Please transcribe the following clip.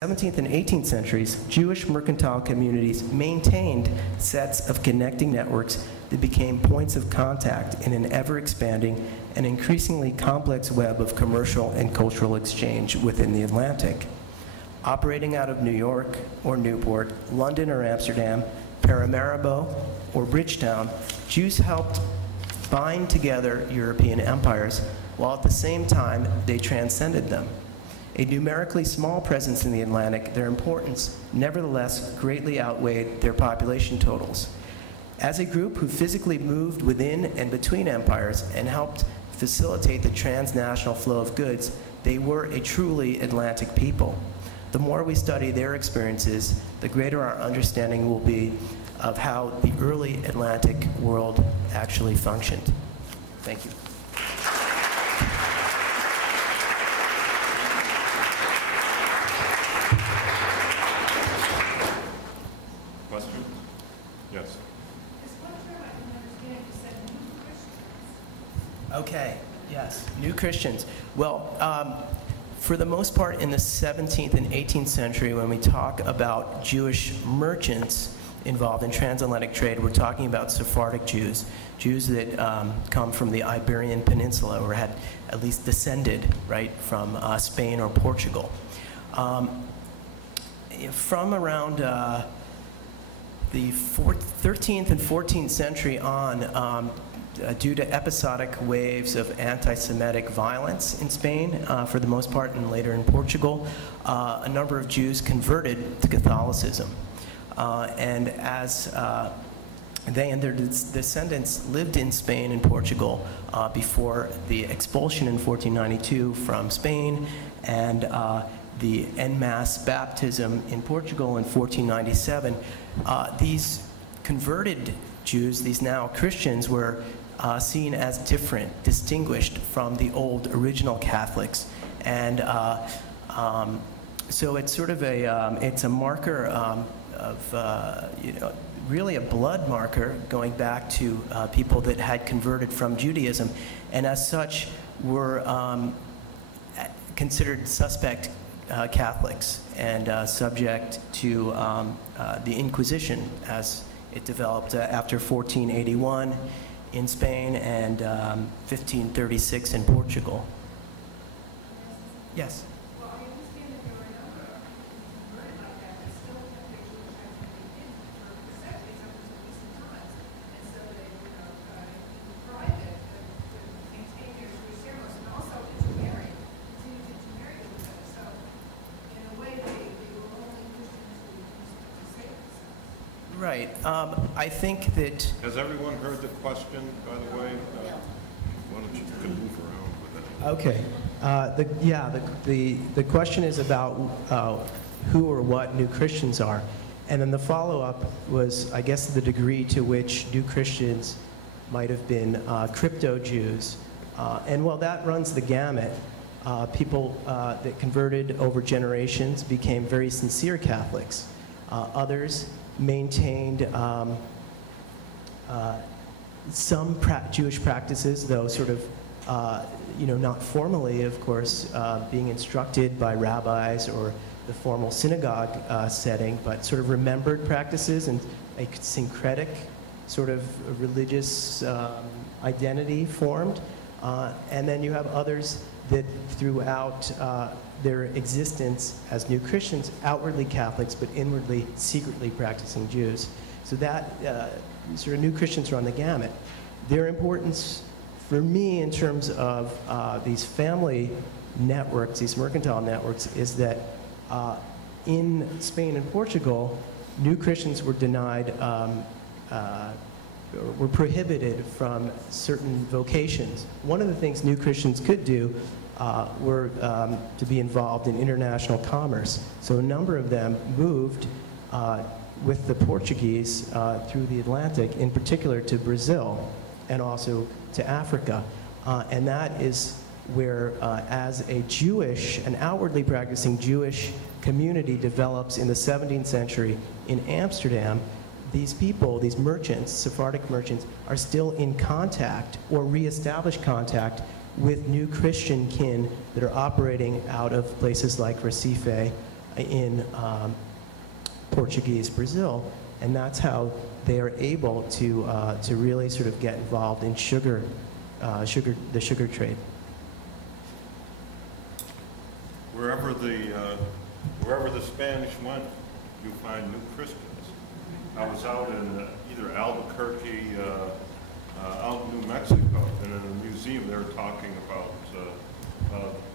17th and 18th centuries, Jewish mercantile communities maintained sets of connecting networks that became points of contact in an ever-expanding and increasingly complex web of commercial and cultural exchange within the Atlantic. Operating out of New York or Newport, London or Amsterdam, Paramaribo or Bridgetown, Jews helped bind together European empires, while at the same time they transcended them. A numerically small presence in the Atlantic, their importance nevertheless greatly outweighed their population totals. As a group who physically moved within and between empires and helped facilitate the transnational flow of goods, they were a truly Atlantic people. The more we study their experiences, the greater our understanding will be of how the early Atlantic world actually functioned. Thank you. Question? Yes. Okay, yes, new Christians. Well, for the most part in the 17th and 18th century, when we talk about Jewish merchants involved in transatlantic trade, we're talking about Sephardic Jews, Jews that come from the Iberian Peninsula or had at least descended, right, from Spain or Portugal. From around the 13th and 14th century on, due to episodic waves of anti-Semitic violence in Spain, for the most part, and later in Portugal, a number of Jews converted to Catholicism. And as they and their descendants lived in Spain and Portugal before the expulsion in 1492 from Spain and the en masse baptism in Portugal in 1497, these converted Jews, these now Christians, were seen as different, distinguished from the old original Catholics. And so it's sort of it's a marker of, you know, really a blood marker going back to people that had converted from Judaism, and as such were considered suspect Catholics and subject to the Inquisition as it developed after 1481 in Spain and 1536 in Portugal. Yes? Well, I understand that there were a number of converted like that that still kept their Jewish identity in for centuries up until recent times. And so they, you know, in private, maintain their Jewish ceremonies and also intermarry, continue to intermarry with each other. So, in a way, they were only Christians who used to save themselves. Right. I think that... Has everyone heard the question, by the way? Why don't you move around with it? Okay. The question is about who or what new Christians are. And then the follow-up was, I guess, the degree to which new Christians might have been crypto-Jews. And while that runs the gamut, people that converted over generations became very sincere Catholics. Others maintained some Jewish practices, though sort of, you know, not formally, of course, being instructed by rabbis or the formal synagogue setting, but sort of remembered practices and a syncretic sort of religious identity formed. And then you have others that throughout their existence as new Christians, outwardly Catholics, but inwardly, secretly practicing Jews. So that sort of new Christians run the gamut. Their importance for me in terms of these family networks, these mercantile networks, is that in Spain and Portugal, new Christians were denied, were prohibited from certain vocations. One of the things new Christians could do were to be involved in international commerce. So a number of them moved with the Portuguese through the Atlantic, in particular to Brazil and also to Africa. And that is where, as a Jewish, an outwardly practicing Jewish community develops in the 17th century in Amsterdam, these people, these merchants, Sephardic merchants, are still in contact or reestablish contact with new Christian kin that are operating out of places like Recife in Portuguese Brazil, and that's how they are able to really sort of get involved in the sugar trade. Wherever the Spanish went, you find new Christians. I was out in either Albuquerque, out in New Mexico, and in a museum they were talking about